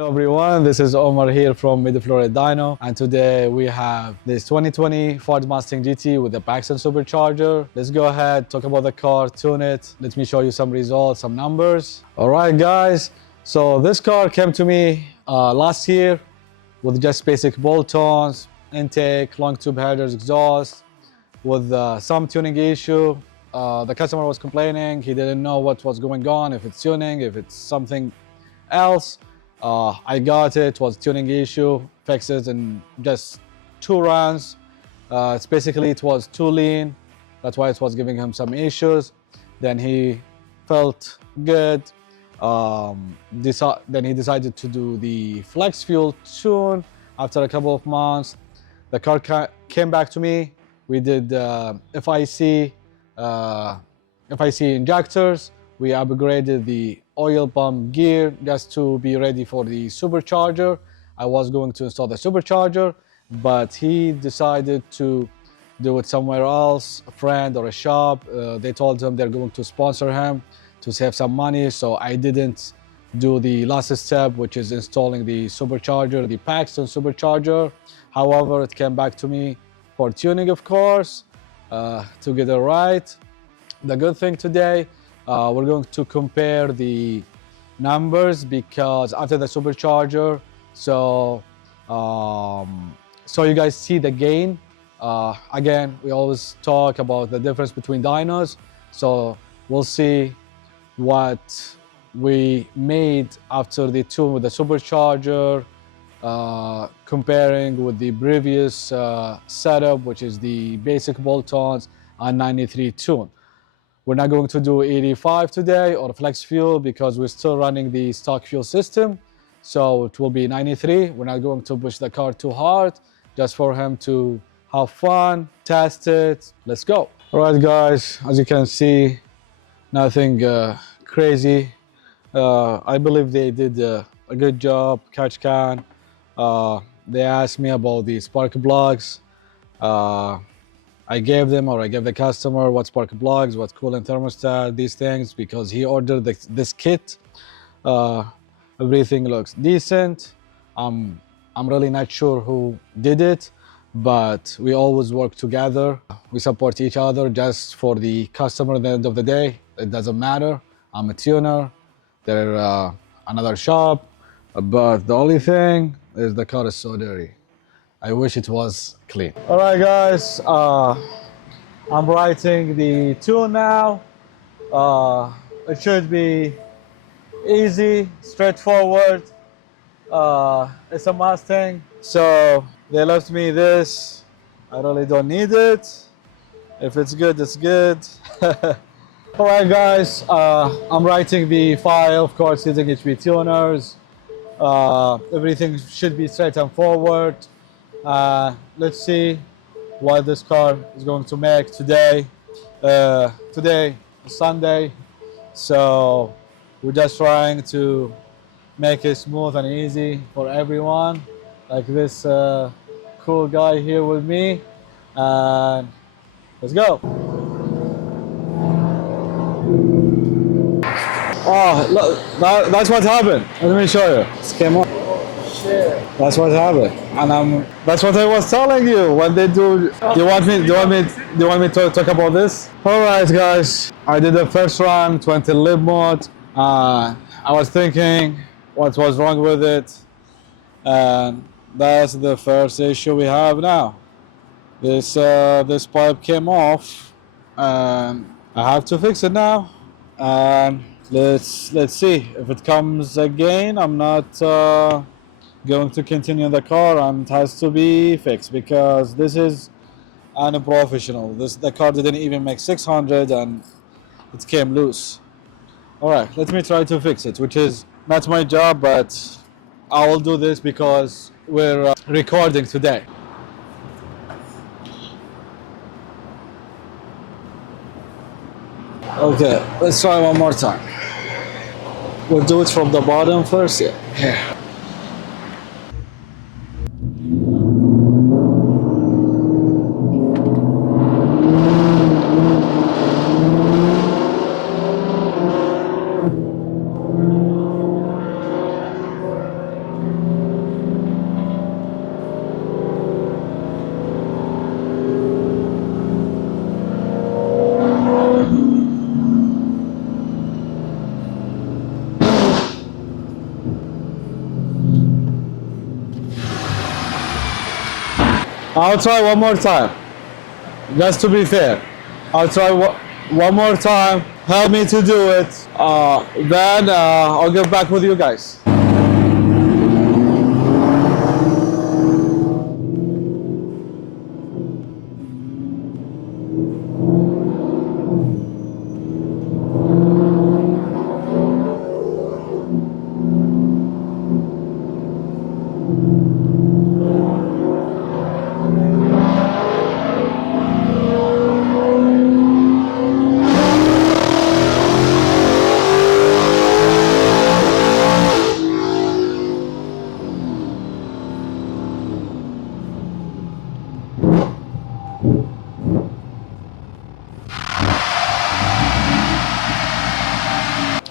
Hello everyone, this is Omar here from Mid Florida Dyno, and today we have this 2020 Ford Mustang GT with the Paxton Supercharger. Let's go ahead, talk about the car, tune it. Let me show you some results, some numbers. All right guys, so this car came to me last year with just basic bolt-ons, intake, long tube headers, exhaust, with some tuning issue. The customer was complaining, he didn't know what was going on, if it's tuning, if it's something else. I got it, was tuning issue, fixed it in just 2 runs. It was too lean, that's why it was giving him some issues. Then he felt good. Then he decided to do the flex fuel tune. After a couple of months, the car came back to me. We did FIC injectors. We upgraded the oil pump gear just to be ready for the supercharger. I was going to install the supercharger, but he decided to do it somewhere else, a friend or a shop. They told him they're going to sponsor him to save some money, so I didn't do the last step, which is installing the supercharger, the Paxton Supercharger. However, it came back to me for tuning, of course, to get it right. The good thing today, we're going to compare the numbers, because after the supercharger, so you guys see the gain. Again, we always talk about the difference between dynos, so we'll see what we made after the tune with the supercharger, comparing with the previous setup, which is the basic bolt-ons and 93 tune. We're not going to do 85 today or flex fuel because we're still running the stock fuel system. So it will be 93. We're not going to push the car too hard, just for him to have fun, test it. Let's go. All right, guys, as you can see, nothing crazy. I believe they did a good job, catch can. They asked me about the spark plugs. I gave the customer what spark plugs, what coolant thermostat, these things, because he ordered this kit. Everything looks decent. I'm really not sure who did it, but we always work together. We support each other just for the customer at the end of the day. It doesn't matter. I'm a tuner. They're another shop, but the only thing is the car is so dirty. I wish it was clean. All right, guys, I'm writing the tune now. It should be easy, straightforward. It's a Mustang, so they left me this. I really don't need it. If it's good, it's good. All right, guys, I'm writing the file, of course, using HP tuners. Everything should be straight and forward. Let's see what this car is going to make today. Today is Sunday, so we're just trying to make it smooth and easy for everyone, like this cool guy here with me. And let's go. Oh, look, that's what happened. Let me show you. It came on. Shit. That's what happened, and that's what I was telling you. When they do, do you want me to talk about this? All right, guys. I did the first run, 20 lib mode. I was thinking what was wrong with it, and that's the first issue we have now. This pipe came off, and I have to fix it now. And let's see if it comes again. I'm not going to continue the car, and it has to be fixed because this is unprofessional. The car didn't even make 600 and it came loose. All right, let me try to fix it, which is not my job, but I will do this because we're recording today. Okay, let's try one more time. We'll do it from the bottom first. Yeah. Here. I'll try one more time, just to be fair. I'll try one more time. Help me to do it. Then I'll get back with you guys.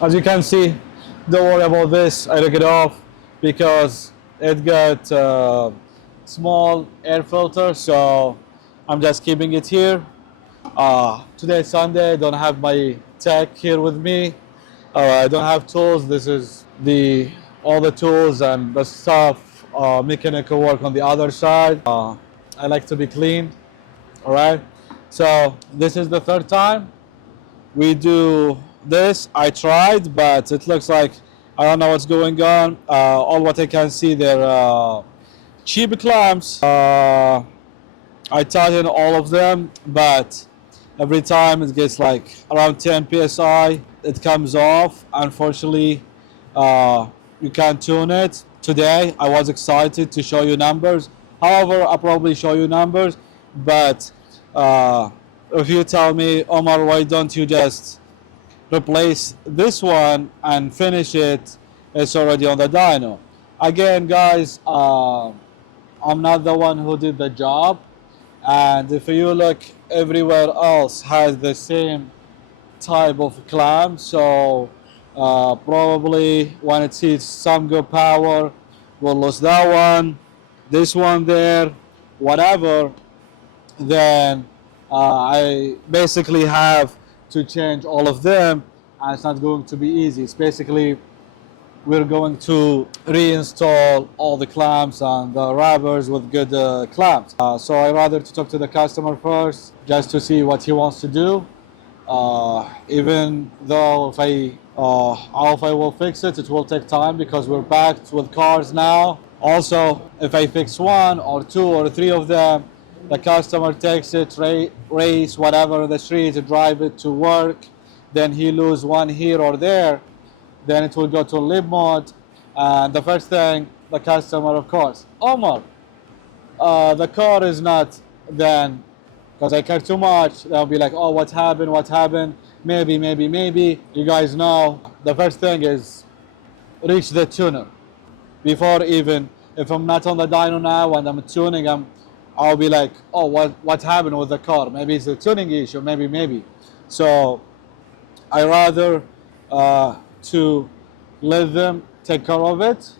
As you can see, don't worry about this. I took it off because it got small air filter, so I'm just keeping it here. Today is Sunday. I don't have my tech here with me. I don't have tools. This is all the tools and the stuff, mechanical work on the other side. I like to be clean. All right. So this is the third time we do this. I tried, but it looks like I don't know what's going on. All what I can see, they're cheap clamps. I tighten all of them, but every time it gets like around 10 psi, it comes off. Unfortunately, you can't tune it. Today I was excited to show you numbers. However, I'll probably show you numbers, but if you tell me, Omar, why don't you just replace this one and finish it, it's already on the dyno. Again, guys, I'm not the one who did the job, and if you look, everywhere else has the same type of clamp, so probably when it sees some good power, we'll lose that one, this one there, whatever. Then I basically have to change all of them, and it's not going to be easy. It's basically we're going to reinstall all the clamps and the rubbers with good clamps. So I rather to talk to the customer first, just to see what he wants to do. Even though if I will fix it, it will take time because we're packed with cars now. Also, if I fix one or two or three of them, the customer takes it, race whatever the street, drive it to work, then he lose one here or there, then it will go to lib mode. And the first thing, the customer, of course, Omar, the car is not, then, because I care too much, they'll be like, oh, what happened, maybe, you guys know. The first thing is reach the tuner. Before even, if I'm not on the dyno now and I'm tuning, I'll be like, oh, what happened with the car? Maybe it's a tuning issue, maybe. So I rather to let them take care of it,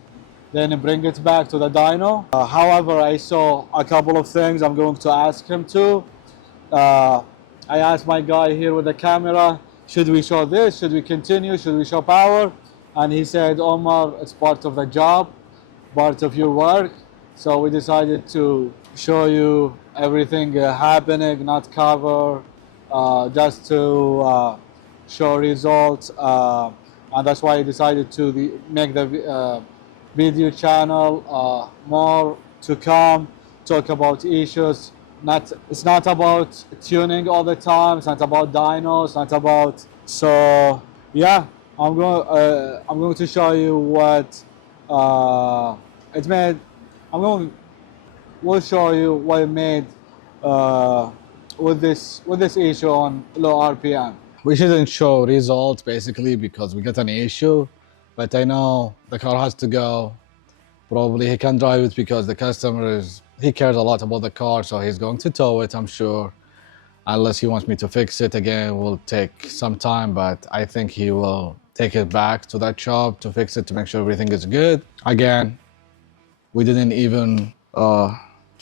then bring it back to the dyno. However, I saw a couple of things I'm going to ask him to. I asked my guy here with the camera, should we show this? Should we continue? Should we show power? And he said, Omar, it's part of the job, part of your work. So we decided to show you everything happening, not cover, just to show results. And that's why I decided to make the video channel more to come, talk about issues. It's not about tuning all the time. It's not about dyno. It's not about. So yeah, I'm going to show you what it made. We'll show you what it made with this issue on low RPM. We shouldn't show results basically because we got an issue, but I know the car has to go. Probably he can drive it because the customer he cares a lot about the car, so he's going to tow it, I'm sure. Unless he wants me to fix it again, will take some time, but I think he will take it back to that shop to fix it, to make sure everything is good. Again, we didn't even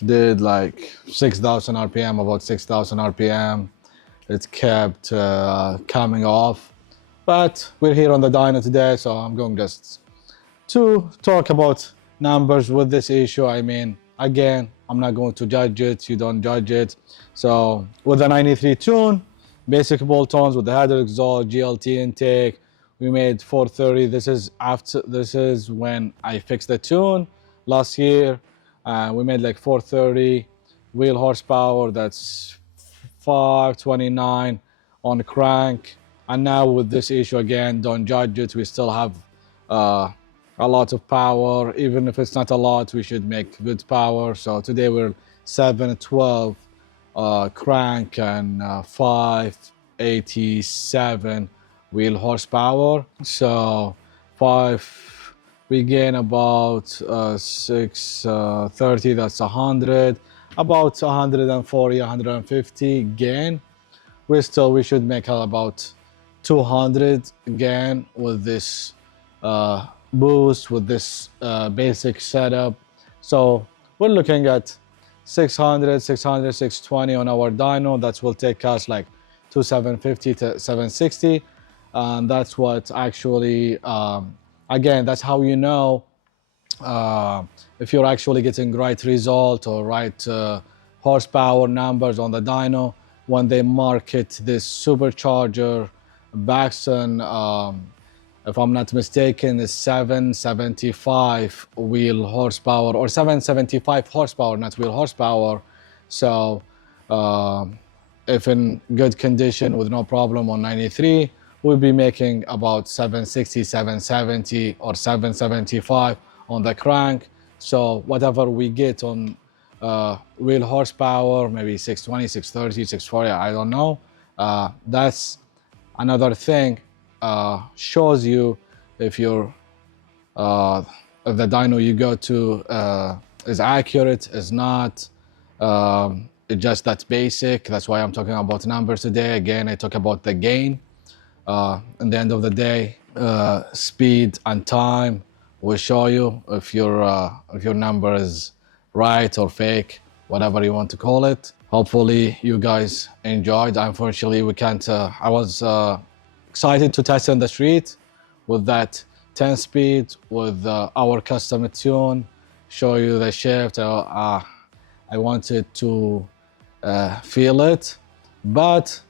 did like 6,000 RPM, about 6,000 RPM. It kept coming off, but we're here on the dyno today, so I'm going just to talk about numbers with this issue. I mean, again, I'm not going to judge it. You don't judge it. So with the 93 tune, basic bolt-ons with the header exhaust, GLT intake, we made 430. This is when I fixed the tune last year. We made like 430 wheel horsepower. That's 529 on the crank. And now with this issue again, don't judge it. We still have a lot of power. Even if it's not a lot, we should make good power. So today we're 712 crank and 587 wheel horsepower. So we gain about 630. That's 100, about 140, 150 gain. We should make about 200 gain with this boost, with this basic setup. So we're looking at 600, 620 on our dyno. That will take us like to 750 to 760. And that's what actually, again, that's how you know if you're actually getting right result or right horsepower numbers on the dyno when they market this supercharger. Paxton, if I'm not mistaken, is 775 wheel horsepower, or 775 horsepower, not wheel horsepower. So if in good condition with no problem on 93, we'll be making about 760, 770 or 775 on the crank. So whatever we get on wheel horsepower, maybe 620, 630, 640, I don't know. That's another thing. Shows you if you're if the dyno you go to is accurate, is not. It's just that basic. That's why I'm talking about numbers today. Again, I talk about the gain. At the end of the day, speed and time will show you if your number is right or fake, whatever you want to call it. Hopefully you guys enjoyed. Unfortunately, we can't. I was excited to test in the street with that 10 speed with our custom tune, show you the shift. I wanted to feel it, but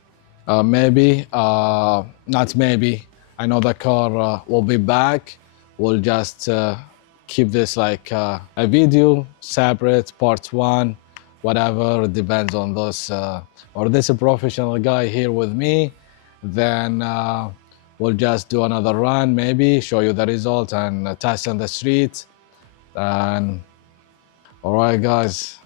maybe not maybe, I know the car will be back. We'll just keep this like a video separate, part one, whatever. It depends on those or this professional guy here with me. Then we'll just do another run, maybe show you the result and test on the street. And all right guys.